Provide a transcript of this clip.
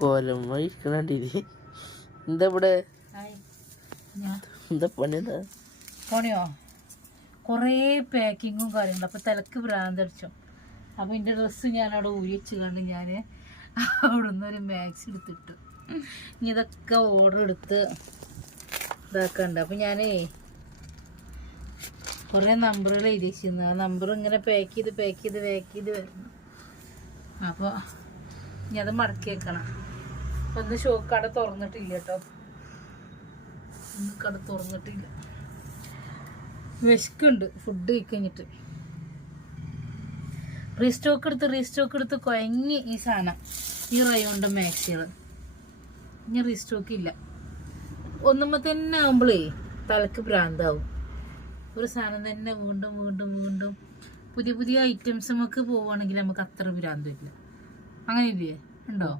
കോലം വഹിക്കണണ്ടിരി എന്താ ഇവിടെ എന്താ പണിയെന്താ പണിയോ കുറേ പാക്കിങ്ങും കാര്യങ്ങളും അപ്പോൾ തലക്ക് ഭ്രാന്തടിച്ചു. അപ്പോൾ എൻ്റെ ഡ്രസ്സ് ഞാൻ അവിടെ ഊരിച്ച് കണ്ട് ഞാൻ അവിടെ നിന്നൊരു മാക്സി എടുത്തിട്ടു. ഇനി ഇതൊക്കെ ഓർഡർ എടുത്ത് ഇതാക്കണ്ട്. അപ്പോൾ ഞാനേ കുറേ നമ്പറുകൾ എഴുതി വെച്ചിരുന്നു. ആ നമ്പർ ഇങ്ങനെ പാക്ക് ചെയ്ത് വരുന്നു. അപ്പോൾ ഇനി അത് മടക്കി വെക്കണം. അപ്പോൾ ഒന്ന് കട തുറന്നിട്ടില്ല കേട്ടോ, ഇന്ന് കട തുറന്നിട്ടില്ല. വിശക്കുണ്ട് ഫുഡ് കഴിക്കഴിഞ്ഞിട്ട്. റീസ്റ്റോക്ക് എടുത്ത് കുഴങ്ങി ഈ സാധനം, ഈ റയോണിൻ്റെ മാക്സികൾ. ഇനി റീസ്റ്റോക്ക് ഇല്ല. ഒന്നുമ്പോൾ തന്നെ ആകുമ്പോഴേ തലക്ക് ഭ്രാന്താവും. ഒരു സാധനം തന്നെ വീണ്ടും പുതിയ ഐറ്റംസ് നമുക്ക് പോവുകയാണെങ്കിൽ നമുക്ക് അത്ര ഭ്രാന്തില്ല. അങ്ങനെ ഇല്ലേ? ഉണ്ടോ?